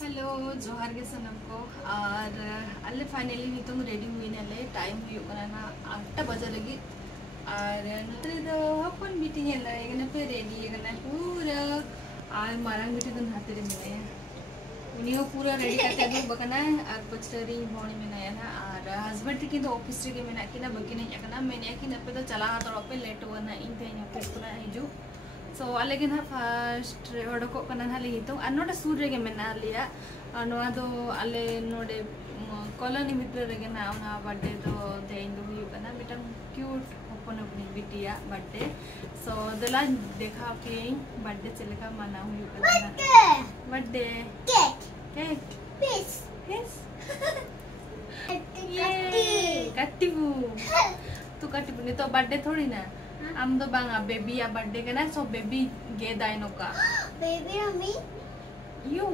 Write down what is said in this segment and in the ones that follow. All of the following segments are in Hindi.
हेलो जोहार के सनम को और अल्ले फाइनली नितों रेडी हुई नाले टाइम हुई ना 8 बजे लगी और नतरे दो अपन मीटिंग है ना पे रेडी है ना पूरा और मारंग मीटिंग तो हाथे रे मिले उन्हीं पूरा रेडी करते दो बकना और पचरी भोनी में नया ना और हस्बैंड की तो ऑफिस के में ना कि ना बकी नहीं करना मैंने कि ना पे तो चला तो पे लेट हुआ ना इन थे यहाँ पे पूरा हिजू सो लेकिन हाँ फर्स्ट हड़को कना ली तो नोटे सूर रे मेना लिया नोआ दो अले नोडे कॉलोनी भितर रे ना उना बर्थडे तो देन दो हुई कना बेटा क्यूट ओपन अपनी बिटिया बर्थडे सो दला देखा के बर्थडे चले का मना हुई कना birthday cake cake piece piece कट्टीबू तू कट्टीबू नहीं तो बर्थडे थोड़ी ना हम तो बांगा बेबी या बर्थडे के ना सो बेबी गे दाइनो का बेबी मम्मी यू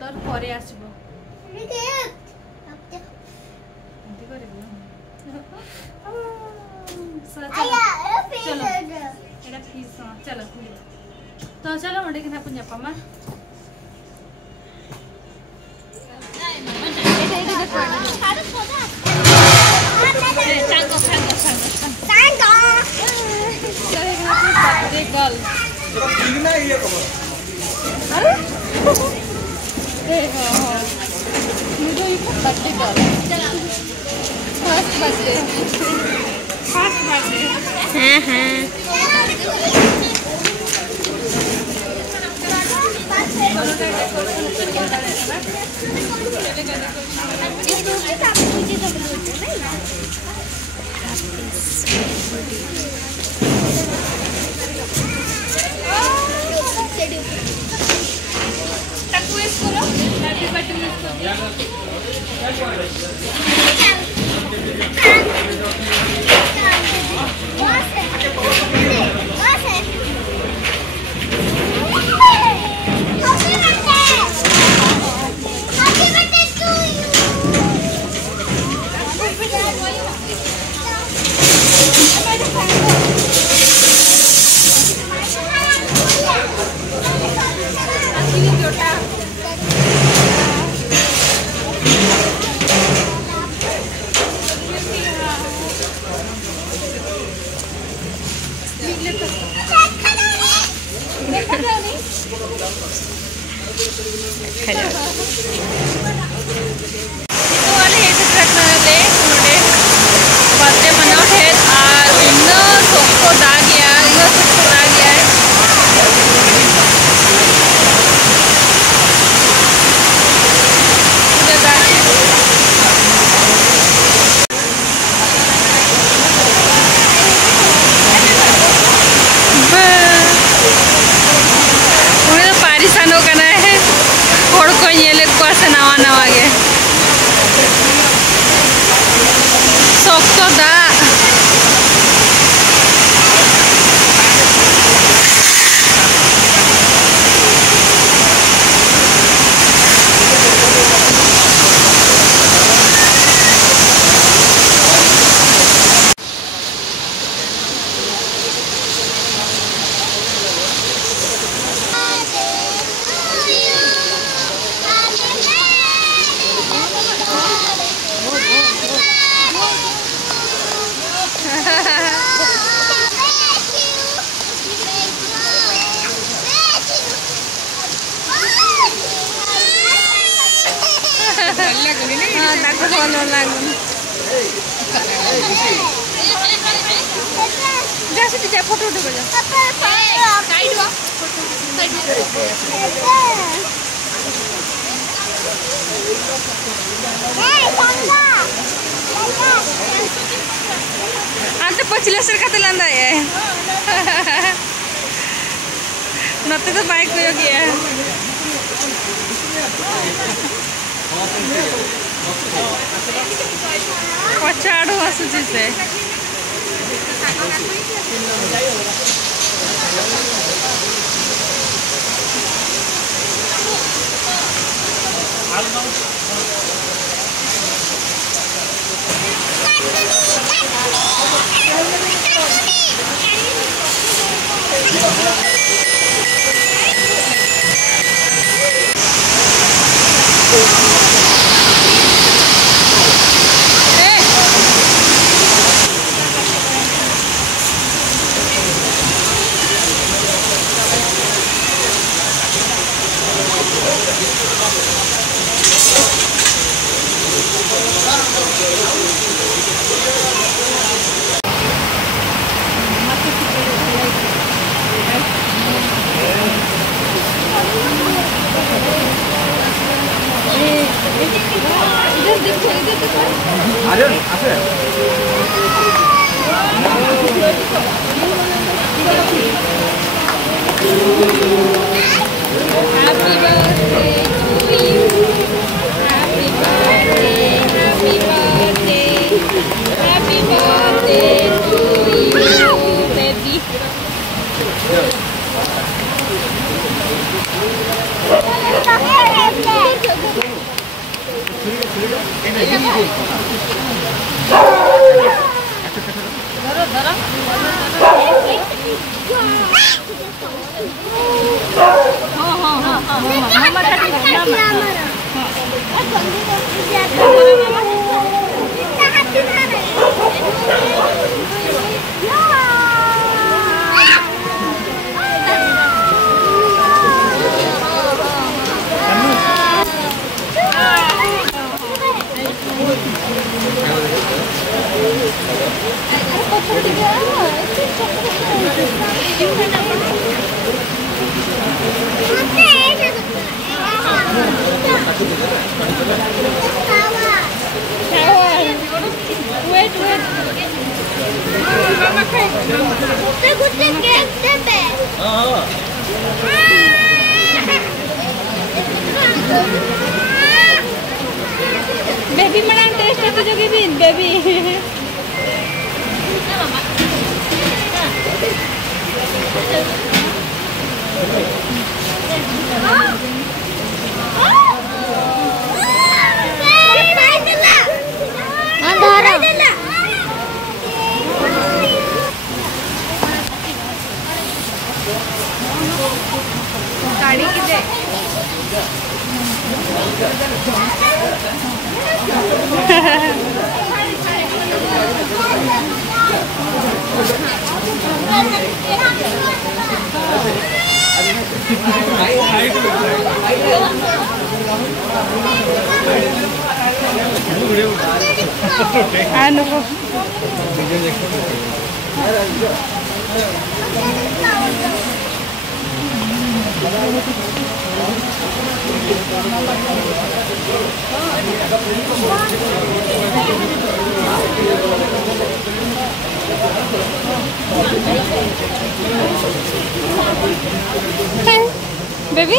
तोर परे आसीबो गिफ्ट एंती करबो चलो एटा फीस चलो तो चलो मंडे के ना पुन्या पमा गल अरे मुझे ये बर्थडे गल फर्स्ट बर्थडे फोटो उठो आंटे पछिले सर का लांदा है नते तो बाइक को गया पछाड़ो आसुची से बेबी मना टेस्ट तो जो भी बेबी गाड़ी की दे बेबी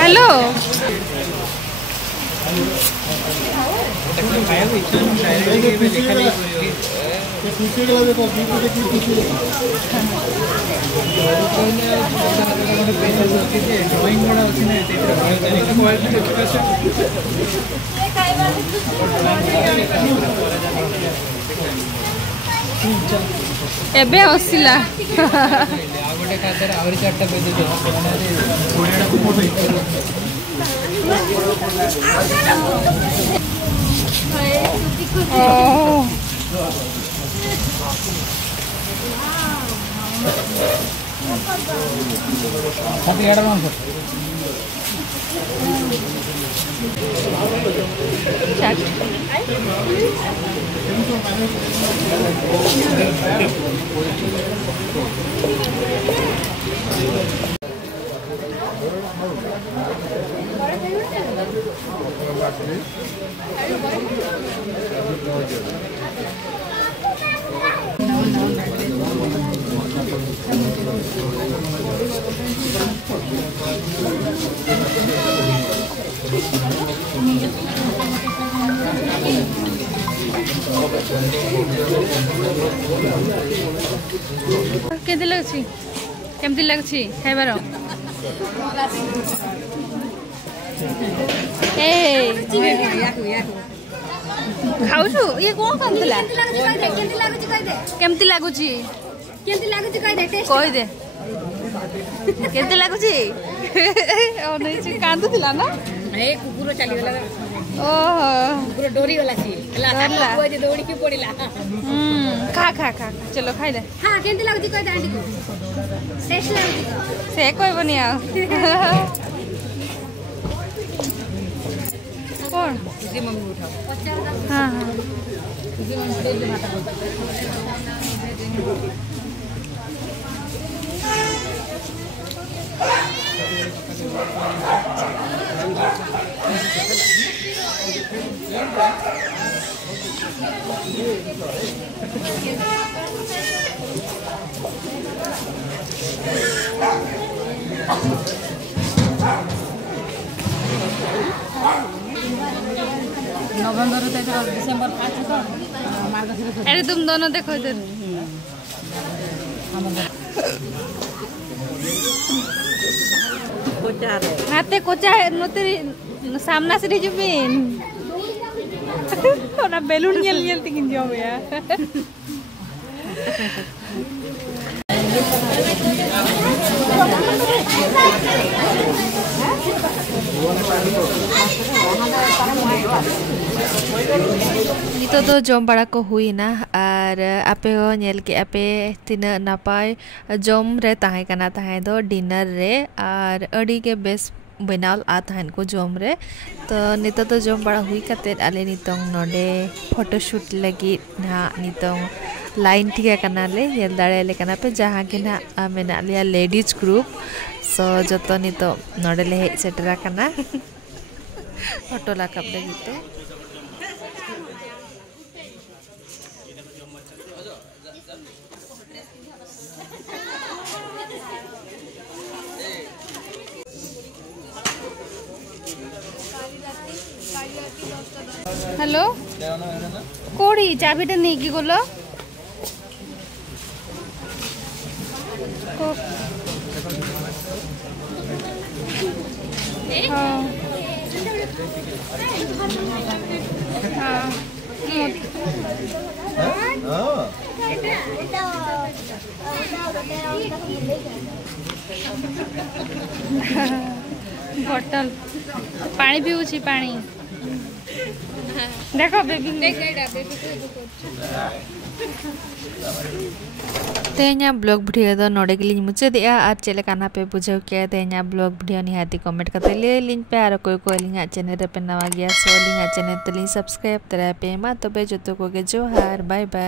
हेलो एबे हसिला गोटे खातर आउरी चारटा पेज କେମିତି ଲାଗୁଛି ଖାଇବାର? ଖାଉଛୁ? ଇଏ କଣ ଖାଉଥିଲା? କେମିତି ଲାଗୁଛି କହିଦେ। କେମିତି ଲାଗୁଛି? ଅନେଇଛି କାନ୍ଦୁଥିଲା ନା? କୁକୁର ଚାଲିଗଲା। ଓହୋ କୁକୁର ଡରିଗଲା ସିଏ ଦୌଡ଼ିକି ପଡ଼ିଲା। ଖା ଖା ଖା ଚलो ଖାଇଦେ। ହଁ କେମିତି ଲାଗୁଛି କହିଦେ ଆଣ୍ଟିକୁ। ଟେଷ୍ଟ ଲାଗୁଛି ସେ କହିବନି ଆଉ। କଣ तुझी मम्मी उठाओ। हाँ हाँ तुझी मम्मी दे दे भात। नवंबर डिसेंबर 5 तो अरे तुम दोनों देखो इधर। हाथे कोचा है नोतेरी सामना से जुबिन ओना बेलून येल येल तिकिन जाओ यार। नितो तो जम बड़ा को हुई ना और आपे हो नेल के आपे तीना नापाय जम रे ताहे कना ताहे दो डिनर रे और अड़ी के बेस बनाल आ ताहन को जम रे तो नितो तो जम बड़ा हुई कते आले नितोंग नोडे फोटोशूट लगी ना नितोंग लाइन ठीक कना ले नेल दाड़े ले कना पे जहां के ना मेना लिया लेडीज ग्रुप सो जतो नितो नोडे ले हेज सेटरा कना फोटो लाकब लगी तो हेलो कोड़ी चाबीटा नहीं कि गोलो बोतल पानी पीऊँ पानी देखो बेबी तेना ब्लॉग वीडियो दो नोडे गिलिंग मुचादिया और चले काना पे बुझाव के तेना ब्लॉग वीडियो निहाती कमेंट करते ले लिंक पे आरो कोई लिंक चैनल रे पे नवा गया सो लिंक चैनल ते लिंक सब्सक्राइब तरा पे मा तबे जतो को के जोहार बाय बाय।